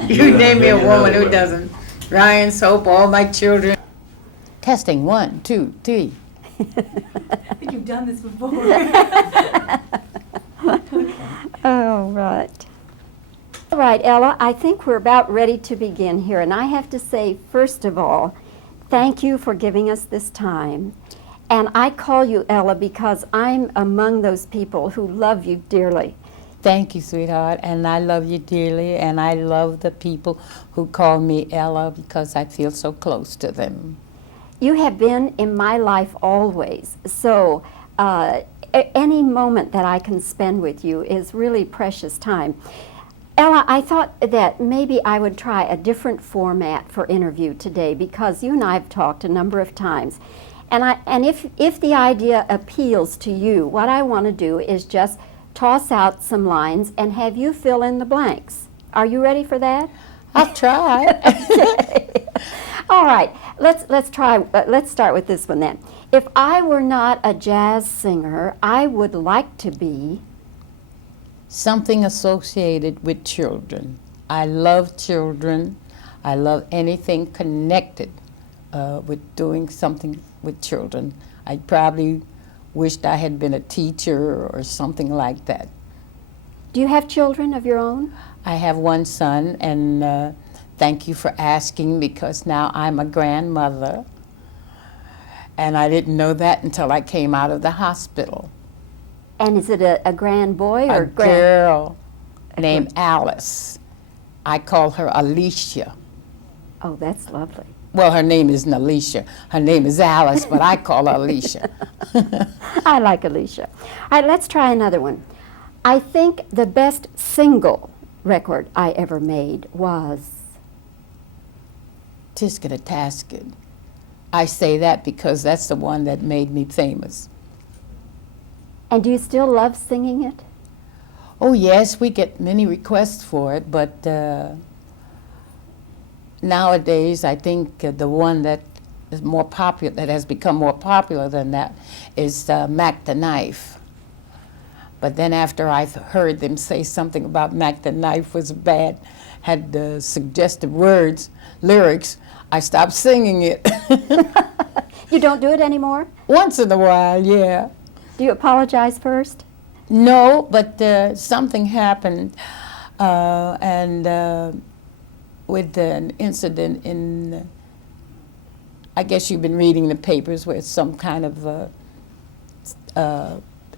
You name me a woman who doesn't. Ryan, Soap, all my children. Testing, 1, 2, 3. I think you've done this before. Oh, right. All right, Ella, I think we're about ready to begin here. And I have to say, first of all, thank you for giving us this time. And I call you Ella because I'm among those people who love you dearly. Thank you, sweetheart, and I love you dearly, and I love the people who call me Ella because I feel so close to them. You have been in my life always, so any moment that I can spend with you is really precious time. Ella, I thought that maybe I would try a different format for interview today because you and I have talked a number of times. And if the idea appeals to you, what I want to do is just toss out some lines and have you fill in the blanks. Are you ready for that? I'll try. All right, let's try. Let's start with this one then. If I were not a jazz singer, I would like to be Something associated with children. I love children. I love anything connected with doing something with children. I probably wished I had been a teacher or something like that. Do you have children of your own? I have one son, and thank you for asking because now I'm a grandmother. And I didn't know that until I came out of the hospital. And is it a grand boy or A girl named Alice. I call her Alicia. Oh, that's lovely. Well, her name isn't Alicia. Her name is Alice, but I call her Alicia. I like Alicia. All right, let's try another one. I think the best single record I ever made was... Tisket a Tasket. I say that because that's the one that made me famous. And do you still love singing it? Oh, yes, we get many requests for it, but nowadays I think the one that is more popular, that has become more popular than that, is Mac the Knife. But then after I heard them say something about Mac the Knife was bad, had suggestive words, lyrics, I stopped singing it. You don't do it anymore? Once in a while, yeah. Do you apologize first? No, but something happened, and with an incident in, I guess you've been reading the papers where some kind of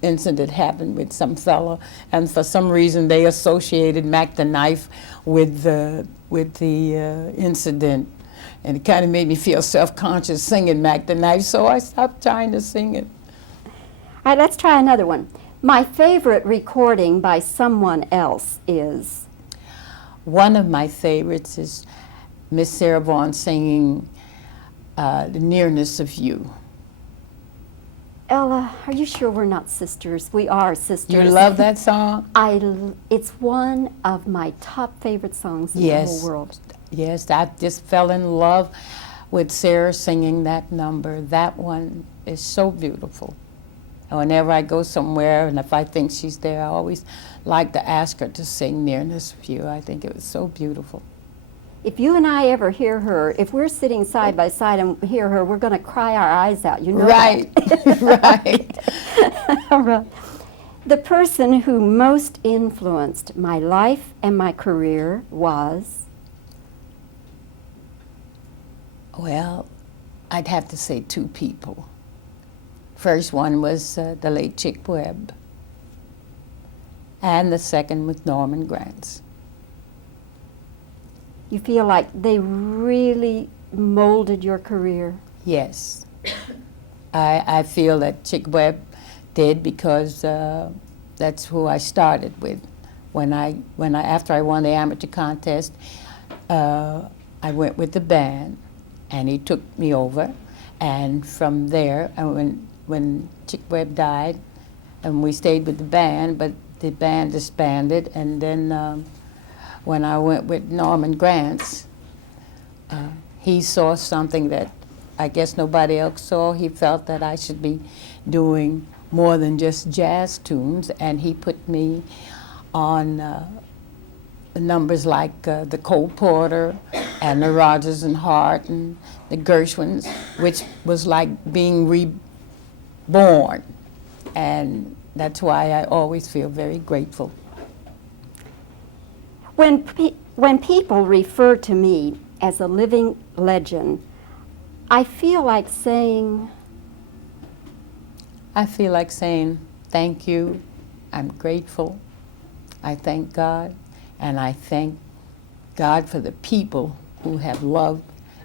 incident happened with some fellow, and for some reason they associated Mac the Knife with the incident, and it kind of made me feel self-conscious singing Mac the Knife, so I stopped trying to sing it. All right, let's try another one. My favorite recording by someone else is? One of my favorites is Miss Sarah Vaughan singing The Nearness of You. Ella, are you sure we're not sisters? We are sisters. You love that song? It's one of my top favorite songs in the whole world. Yes, I just fell in love with Sarah singing that number. That one is so beautiful. And whenever I go somewhere, and if I think she's there, I always like to ask her to sing Nearness of You. I think it was so beautiful. If you and I ever hear her, if we're sitting side by side and hear her, we're going to cry our eyes out. You know right, that? right. All right. The person who most influenced my life and my career was? Well, I'd have to say two people. First one was the late Chick Webb, and the second was Norman Granz. You feel like they really molded your career? Yes. I feel that Chick Webb did because that's who I started with. After I won the amateur contest, I went with the band, and he took me over, and from there, when Chick Webb died, and we stayed with the band, but the band disbanded, and then when I went with Norman Granz, he saw something that I guess nobody else saw. He felt that I should be doing more than just jazz tunes, and he put me on numbers like the Cole Porter and the Rodgers and Hart and the Gershwins, which was like being reborn. And that's why I always feel very grateful. When people refer to me as a living legend, I feel like saying thank you, I'm grateful, I thank God, and I thank God for the people who have loved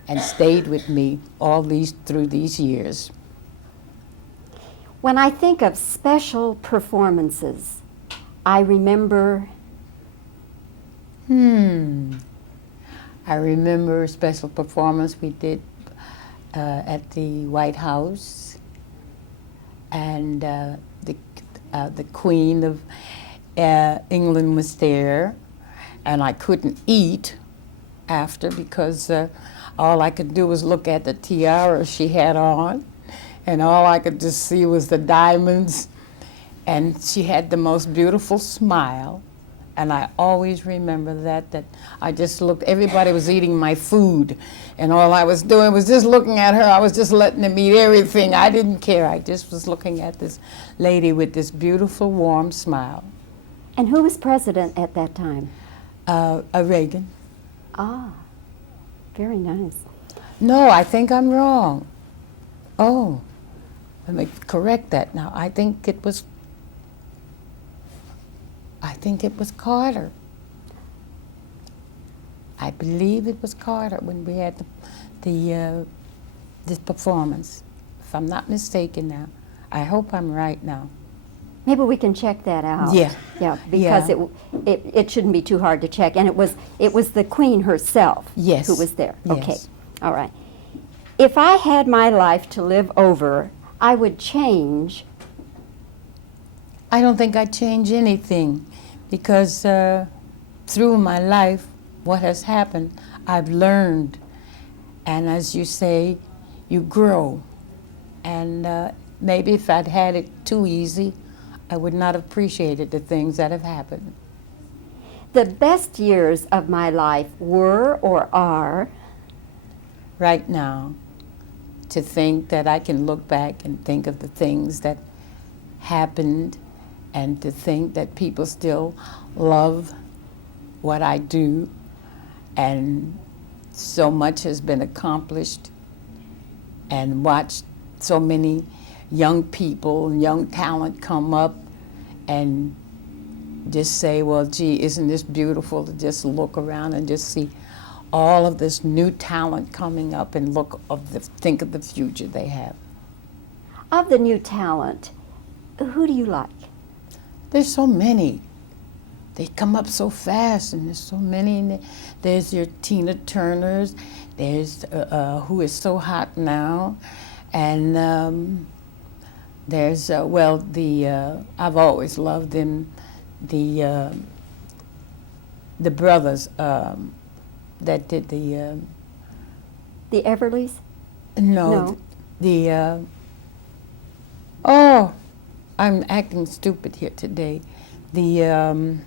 and stayed with me through these years. when I think of special performances, I remember I remember a special performance we did at the White House, and the Queen of England was there, and I couldn't eat after because all I could do was look at the tiara she had on, and all I could just see was the diamonds, and she had the most beautiful smile. And I always remember that I just looked, everybody was eating my food, and all I was doing was just looking at her. I was just letting them eat everything. I didn't care. I just was looking at this lady with this beautiful, warm smile. And who was president at that time? Reagan. Ah, very nice. No, I think I'm wrong. Oh, let me correct that now. I think it was Carter. I believe it was Carter when we had this performance. If I'm not mistaken now. I hope I'm right now. Maybe we can check that out. Yeah. Yeah, because Yeah. it shouldn't be too hard to check. And it was the Queen herself Yes. who was there. Yes. Okay. All right. If I had my life to live over, I would change. I don't think I'd change anything because through my life, what has happened, I've learned. And as you say, you grow. And maybe if I'd had it too easy, I would not have appreciated the things that have happened. The best years of my life were or are. Right now, to think that I can look back and think of the things that happened, and to think that people still love what I do, and so much has been accomplished, and watch so many young people, young talent come up and just say, well, gee, isn't this beautiful to just look around and just see all of this new talent coming up and think of the future they have. Of the new talent, who do you like? There's so many. They come up so fast, and there's so many. And there's your Tina Turners. There's who is so hot now, and there's I've always loved them. The brothers that did the Everleys? no. I'm acting stupid here today. Who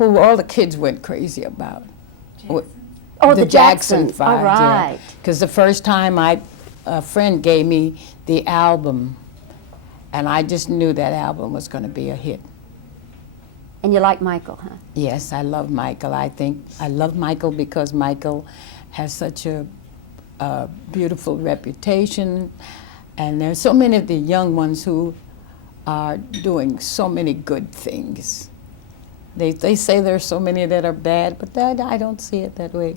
all the kids went crazy about. Jacksons? Oh, the Jackson Jacksons. 5. All right. Because the first time a friend gave me the album, and I just knew that album was going to be a hit. And you like Michael, huh? Yes, I love Michael. I love Michael because Michael has such a beautiful reputation, and there's so many of the young ones who are doing so many good things. They say there's so many that are bad, but I don't see it that way.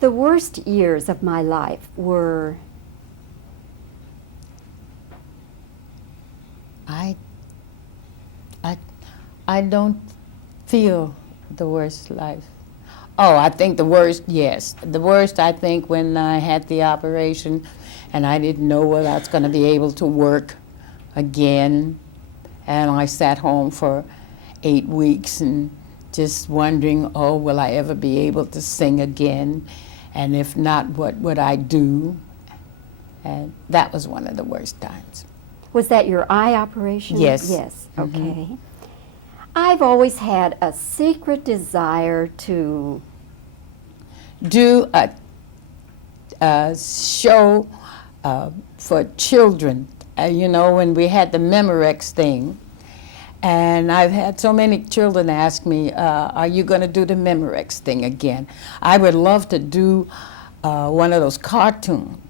The worst years of my life were. I don't feel the worst life. Oh, I think the worst, yes. The worst, I think, when I had the operation and I didn't know whether I was going to be able to work again. And I sat home for 8 weeks and just wondering, oh, will I ever be able to sing again? And if not, what would I do? And that was one of the worst times. Was that your eye operation? Yes. Yes, okay. I've always had a secret desire to... Do a show for children. You know, when we had the Memorex thing, and I've had so many children ask me, are you going to do the Memorex thing again? I would love to do one of those cartoon,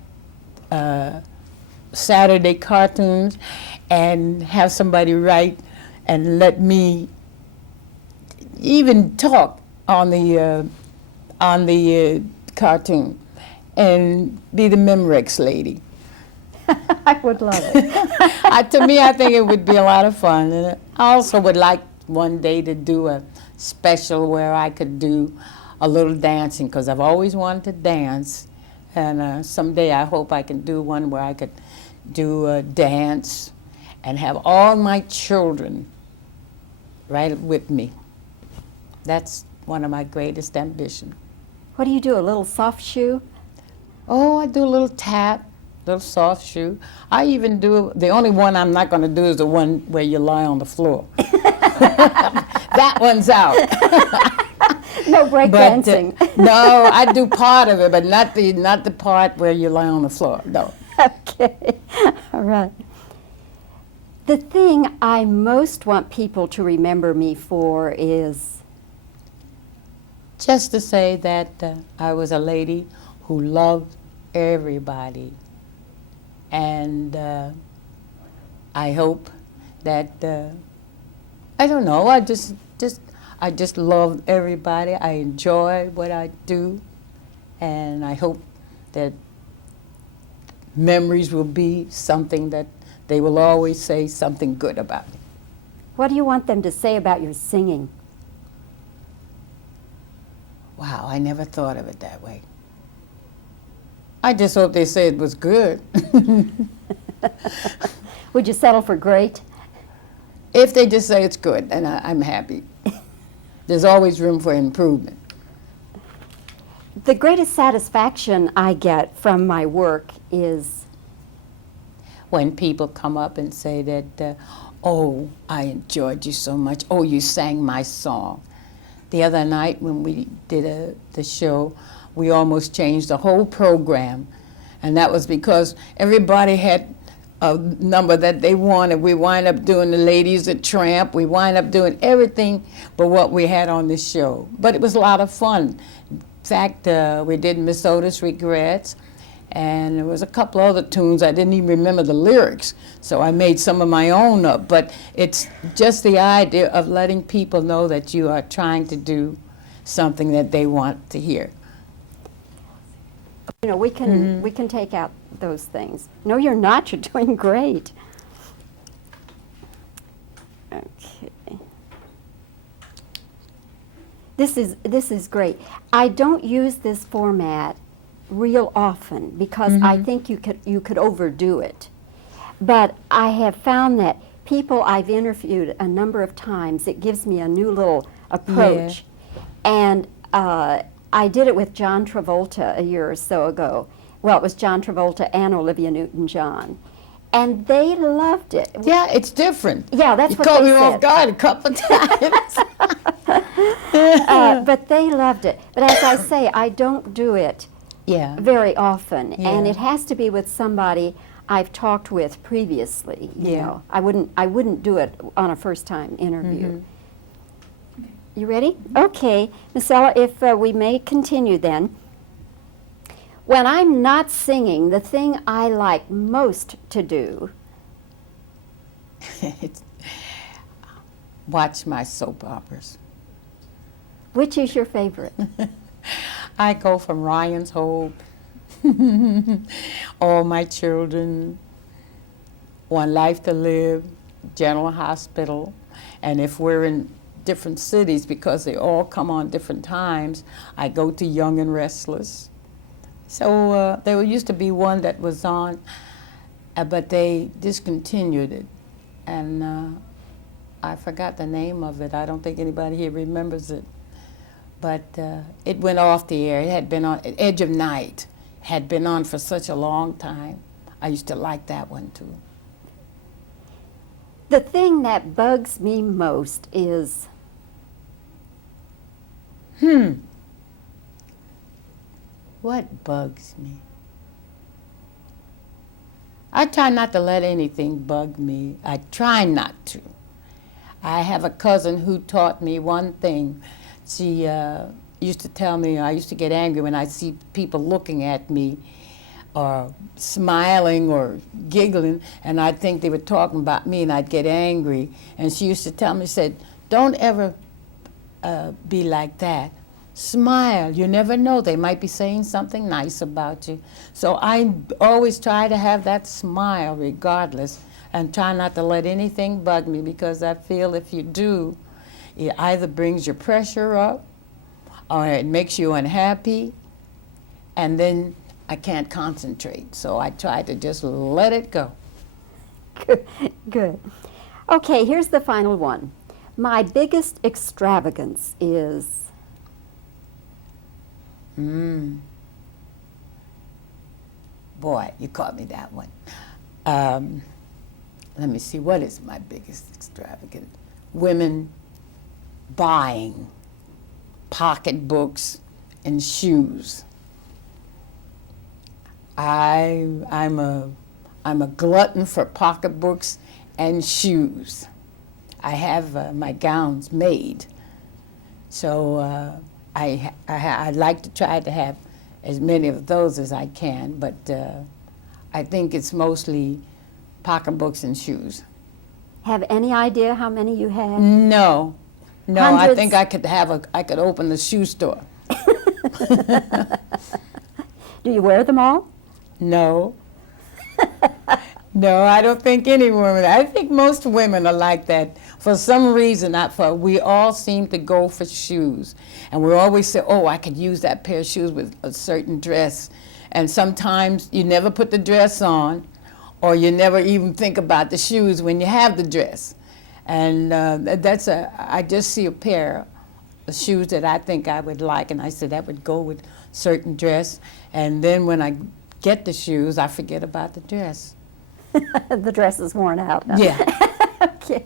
Saturday cartoons, and have somebody write and let me even talk on the cartoon and be the Memorex lady. I would love it. To me, I think it would be a lot of fun. And I also would like one day to do a special where I could do a little dancing, because I've always wanted to dance. And someday I hope I can do one where I could do a dance and have all my children right with me. That's one of my greatest ambitions. What do you do, a little soft shoe? Oh, I do a little tap, little soft shoe. I even do, the only one I'm not going to do is the one where you lie on the floor. That one's out. No break dancing. No, I do part of it, but not the part where you lie on the floor, no. Okay, all right. The thing I most want people to remember me for is... Just to say that I was a lady who loved everybody. And I hope that, I don't know, I just love everybody. I enjoy what I do. And I hope that memories will be something that they will always say something good about. What do you want them to say about your singing? Wow, I never thought of it that way. I just hope they say it was good. Would you settle for great? If they just say it's good, then I'm happy. There's always room for improvement. The greatest satisfaction I get from my work is... When people come up and say that, oh, I enjoyed you so much. Oh, you sang my song. The other night when we did the show, we almost changed the whole program. And that was because everybody had a number that they wanted. We wind up doing the Ladies at Tramp. We wind up doing everything but what we had on the show. But it was a lot of fun. In fact, we did Miss Otis Regrets. And there was a couple other tunes. I didn't even remember the lyrics, so I made some of my own up. But it's just the idea of letting people know that you are trying to do something that they want to hear. You know, we can take out those things. No, you're not. You're doing great. Okay. This is great. I don't use this format real often because I think you could overdo it. But I have found that people I've interviewed a number of times, it gives me a new little approach. Yeah. And I did it with John Travolta a year or so ago. Well, it was John Travolta and Olivia Newton-John. And they loved it. Yeah, it's different. Yeah, that's what they said. You called me off guard a couple of times. But they loved it. But as I say, I don't do it very often, and it has to be with somebody I've talked with previously. You know, I wouldn't do it on a first-time interview. You ready? Okay, Miss Ella, if we may continue then. When I'm not singing, the thing I like most to do. Watch my soap operas. Which is your favorite? I go from Ryan's Hope, All My Children, One Life to Live, General Hospital, and if we're in different cities, because they all come on different times, I go to Young and Restless. So there used to be one that was on, but they discontinued it, and I forgot the name of it. I don't think anybody here remembers it. But it went off the air. It had been on, Edge of Night had been on for such a long time. I used to like that one too. The thing that bugs me most is, What bugs me? I try not to let anything bug me. I try not to. I have a cousin who taught me one thing. She used to tell me, I used to get angry when I see people looking at me or smiling or giggling, and I'd think they were talking about me, and I'd get angry. And she used to tell me, said, don't ever be like that. Smile. You never know. They might be saying something nice about you. So I always try to have that smile regardless and try not to let anything bug me, because I feel if you do, it either brings your pressure up or it makes you unhappy, and then I can't concentrate. So I try to just let it go. good. Okay, here's the final one. My biggest extravagance is, Boy, you caught me that one. Let me see, what is my biggest extravagance? Women buying pocketbooks and shoes. I'm a glutton for pocketbooks and shoes. I have my gowns made, so I like to try to have as many of those as I can, but I think it's mostly pocketbooks and shoes. have any idea how many you have? No, I Hundreds. think I could open the shoe store. Do you wear them all? No. No, I don't think any woman. I think most women are like that. For some reason, we all seem to go for shoes. And we always say, oh, I could use that pair of shoes with a certain dress. And sometimes you never put the dress on, or you never even think about the shoes when you have the dress. And I just see a pair of shoes that I think I would like, and I said that would go with certain dress. And then when I get the shoes, I forget about the dress. The dress is worn out. Huh? Yeah. Okay.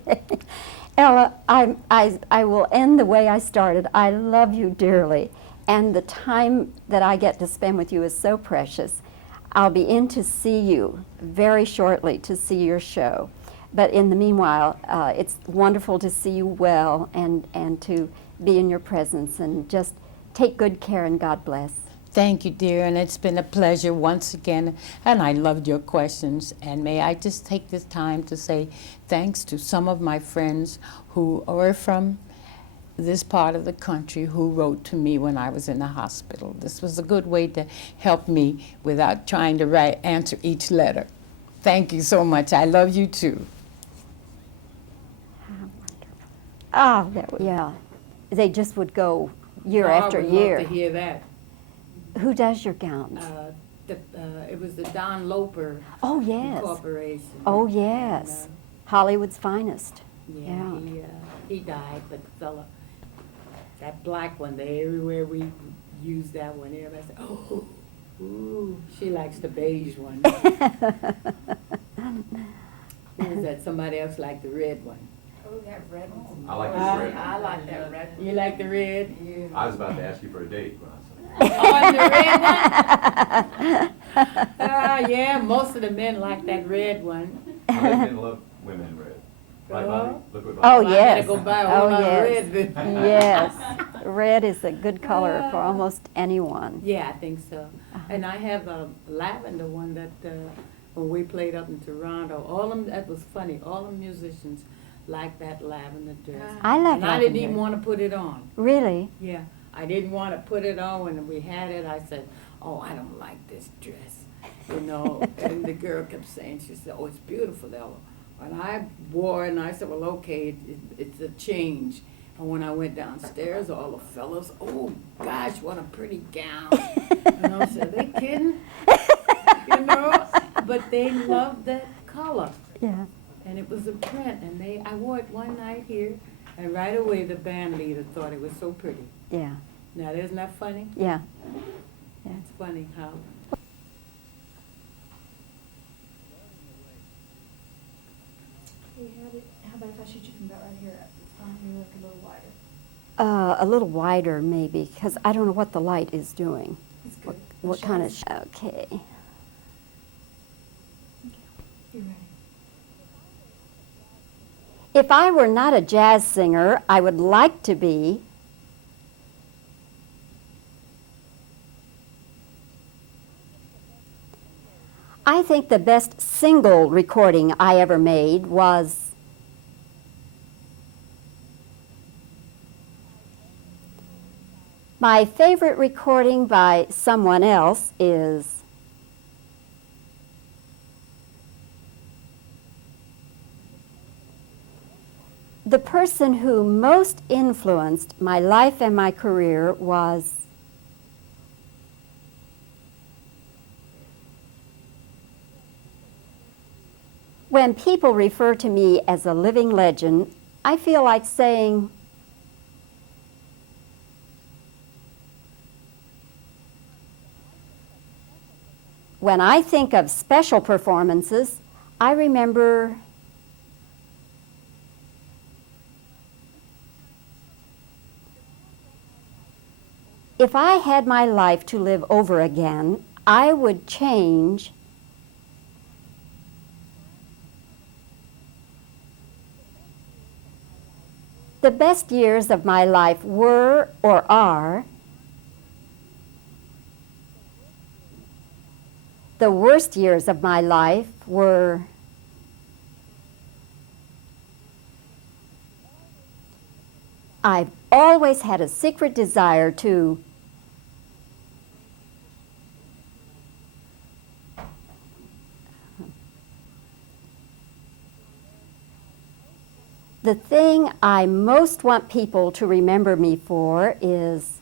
Ella, I will end the way I started. I love you dearly, and the time that I get to spend with you is so precious. I'll be in to see you very shortly to see your show. But in the meanwhile, it's wonderful to see you well and to be in your presence, and just take good care, and God bless. Thank you, dear, and it's been a pleasure once again, and I loved your questions. And may I just take this time to say thanks to some of my friends who are from this part of the country who wrote to me when I was in the hospital. This was a good way to help me without trying to answer each letter. Thank you so much. I love you too. Oh, yeah. They just would go year after year. I would love to hear that. Who does your gowns? It was the Don Loper Oh, yes. Corporation. Oh, yes. Hollywood's finest. Yeah, he died, but the fella, that black one, everywhere we use that one, everybody said, oh, ooh, she likes the beige one. Who was that? Somebody else liked the red one. Oh, that red one. I like the red. I like that red one. You like the red? I was about to ask you for a date when I said Oh, the red one? Yeah, most of the men like that red one. I like men love women in red. Right, Bobbie? Look what Oh, Bobbie. I yes. gotta go buy a whole lot of red then. Yes. Red is a good color for almost anyone. Yeah, I think so. And I have a lavender one that when we played up in Toronto, that was funny, all the musicians like that lavender dress. I love And I didn't even lavender. want to put it on. Really? Yeah, I didn't want to put it on when we had it. I said, oh, I don't like this dress, you know. And the girl kept saying, she said, oh, it's beautiful, Ella. And I wore it, and I said, well, okay, it's a change. And when I went downstairs, all the fellas, oh, gosh, what a pretty gown. And I said, they kidding? You know? But they loved that color. Yeah. And it was a print, and I wore it one night here, and right away the band leader thought it was so pretty. Yeah. Now, isn't that funny? Yeah. It's funny how. We had it. I shoot you from about right here. It's fine. You look a little wider. A little wider, maybe, because I don't know what the light is doing. It's good. What kind of? Okay. You're ready. If I were not a jazz singer, I would like to be. I think the best single recording I ever made was my favorite recording by someone else is the person who most influenced my life and my career was when people refer to me as a living legend, I feel like saying, when I think of special performances, I remember if I had my life to live over again, I would change the best years of my life were or are. The worst years of my life were I've always had a secret desire to the thing I most want people to remember me for is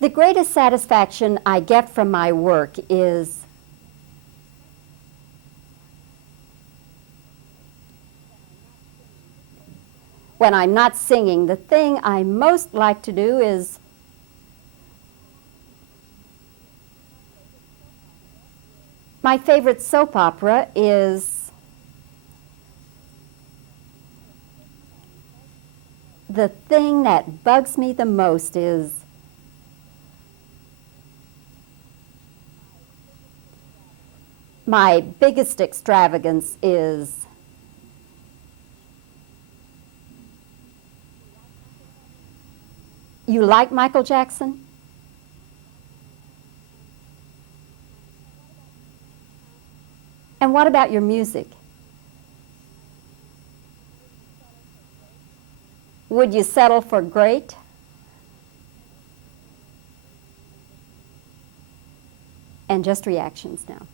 the greatest satisfaction I get from my work is when I'm not singing. The thing I most like to do is my favorite soap opera is the thing that bugs me the most is my biggest extravagance is you like Michael Jackson? And what about your music? Would you settle for great? And just reactions now.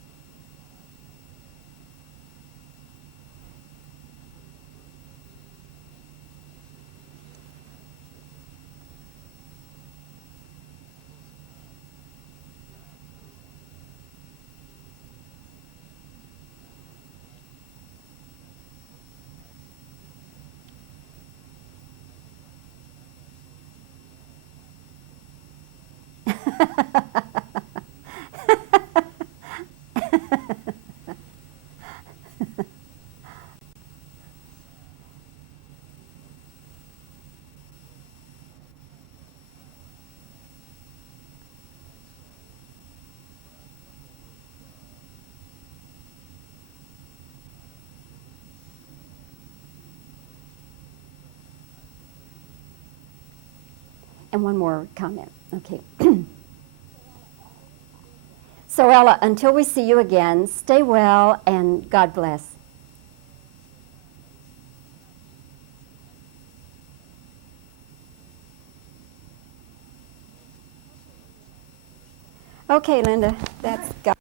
And one more comment. Okay. So Ella, until we see you again, stay well and God bless. Okay, Linda, that's God.